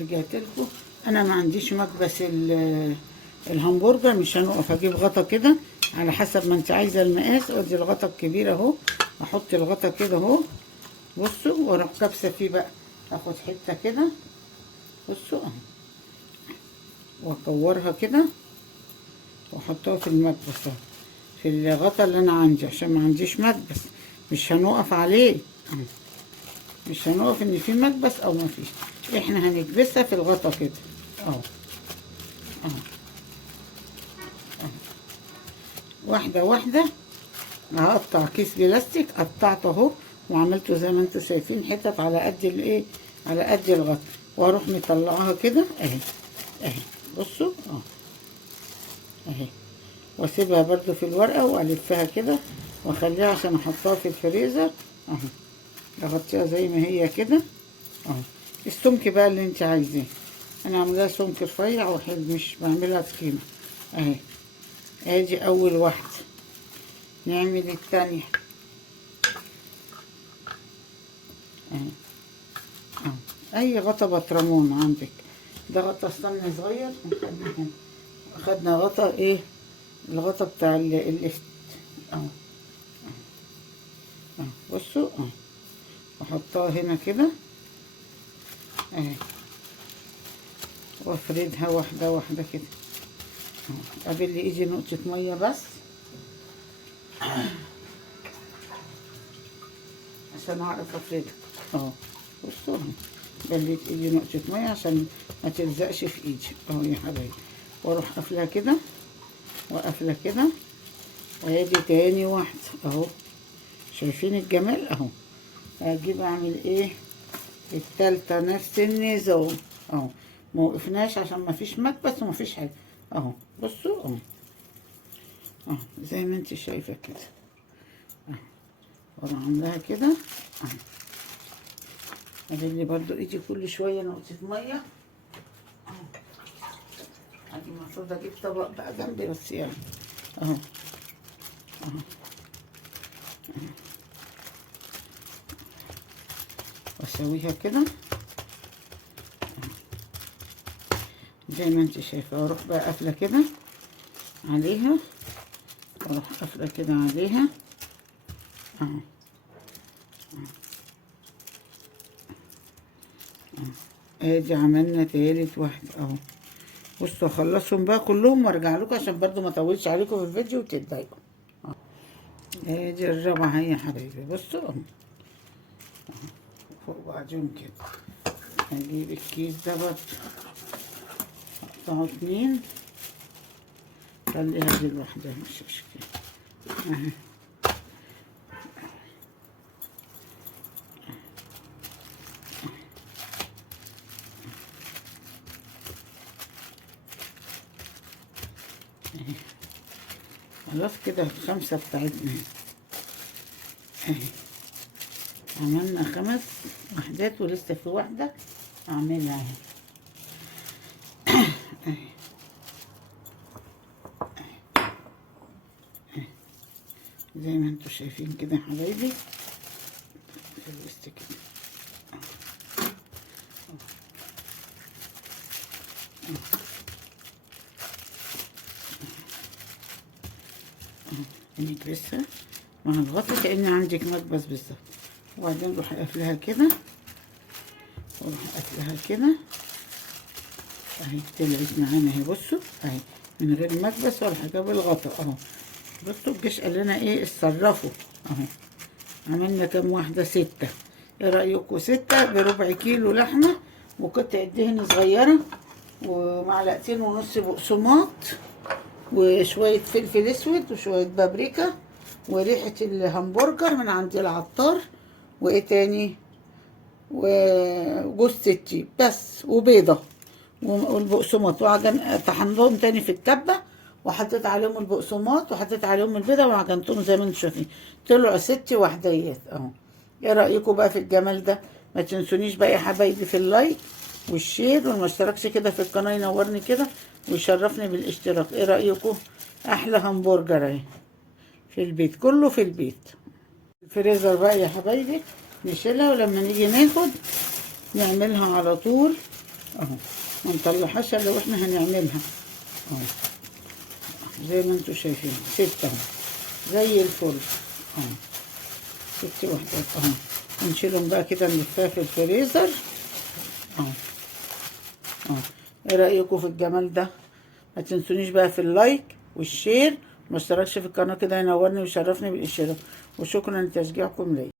رجعت لكم. انا ما عنديش مكبس الهمبرجر، مش هنقف اجيب غطا كده على حسب ما انت عايزه المقاس. ادي الغطا الكبير اهو، احط الغطا كده اهو بصوا، واروح كابسه فيه بقى. اخد حته كده بصوا اهو، واكورها كده واحطها في المكبس اهو، في الغطا اللي انا عندي، عشان ما عنديش مكبس مش هنقف عليه اهو. مش هنقف ان في مكبس او ما فيش، احنا هنكبسها في الغطا كده اهو اهو، واحده واحده. هقطع كيس بلاستيك، قطعته اهو وعملته زي ما انتوا شايفين حتت على قد الايه، على قد الغطا، واروح مطلعاها كده اهي اهي بصوا اهو اهي، واسيبها برضو في الورقه والفها كده واخليها عشان احطها في الفريزر اهو. اغطيها زي ما هي كده اهو. السمك بقى اللي انت عايزاه، انا عاملاها سمك رفيع وحلو، مش بعملها تخينه اهي. ادي اول واحده، نعمل التانية اهي اهو. اي غطا بطرمون عندك، ده غطا السمن صغير خدنا غطا ايه، الغطا بتاع اللفت اهو اهو بصوا اهو، واحطها هنا كده اهي، وافردها واحده واحده كده اهو. قابل لي ايدي نقطه ميه بس عشان اعرف افردها اهو بصوا اهو. بليت ايدي نقطه ميه عشان ما تلزقش في ايدي اهو يا حبايبي. واروح قافله كده وقافله كده، وادي تاني واحده اهو. شايفين الجمال اهو. هجيب اعمل ايه التالتة، نفس النظام اهو. موقفناش عشان مفيش مكبس ومفيش حاجه اهو بصوا اهو اهو، زي ما انت شايفه كده اهو. واروح عاملاها كده اهو. اجيب لي برضو ايدي كل شويه نقطه ميه اهو. ادي المفروض اجيب طبق بقى جنبي بس يعني اهو اهو، واسويها كده زي ما انت شايفه. واروح بقى قافله كده عليها، واروح قافله كده عليها اهو ادي عملنا تالت واحده اهو. بصوا اخلصهم بقى كلهم وارجع لكم عشان برضو ما اطولش عليكم في الفيديو وتتضايقوا. ادي الرابعه اهي يا حبايبي بصوا اهو فوق بعضهم كده. هجيب الكيس ده برضو اقطعه اتنين، خليها دي لوحدها مش مشكله اهي. خلاص كده الخمسة بتاعتنا اهي. عملنا 5 وحدات ولسه في واحدة اعملها اهي اهي اهي زي ما انتوا شايفين كده يا حبايبي في الوسط كده نكبسها مع الغطا كأن عندك مكبس بالظبط، وبعدين نروح قافلها كده واروح قافلها كده اهي. طلعت معانا اهي بصوا اهي من غير مكبس ولا حاجه بالغطا اهو. بصوا الجيش قال لنا ايه اتصرفوا اهو. عملنا كام واحده؟ 6. ايه رايكم؟ 6 بربع كيلو لحمه وقطعه دهن صغيره ومعلقتين ونص بقسماط وشويه فلفل اسود وشويه بابريكا وريحه الهمبرجر من عند العطار، وايه تاني، وجوز الطيب بس، وبيضه والبقسماط، وعجن طحنتهم تاني في الكبه وحطيت عليهم البقسماط وحطيت عليهم البيضه وعجنتهم زي ما انتم شايفين. طلعوا 6 وحديات اهو. ايه رايكم بقى في الجمال ده؟ ما تنسونيش بقى يا حبايبي في اللايك والشير، واللي ما اشتركش كده في القناه ينورني كده ويشرفني بالاشتراك. ايه رايكم؟ احلى همبرجر اهي في البيت، كله في البيت. الفريزر بقى يا حبايبي نشيلها، ولما نيجي ناخد نعملها على طول اهو، ما نطلعهاش الا واحنا هنعملها اهو، زي ما انتوا شايفين 6 اهو زي الفل اهو. 6 وحدات اهو. ونشيلهم بقى كده نلفها في الفريزر اهو اهو. ايه رأيكم في الجمال ده؟ ما تنسونيش بقى في اللايك والشير، وما اشتركش في القناة كده ينورني ويشرفني بالاشتراك، وشكرا لتشجيعكم ليا.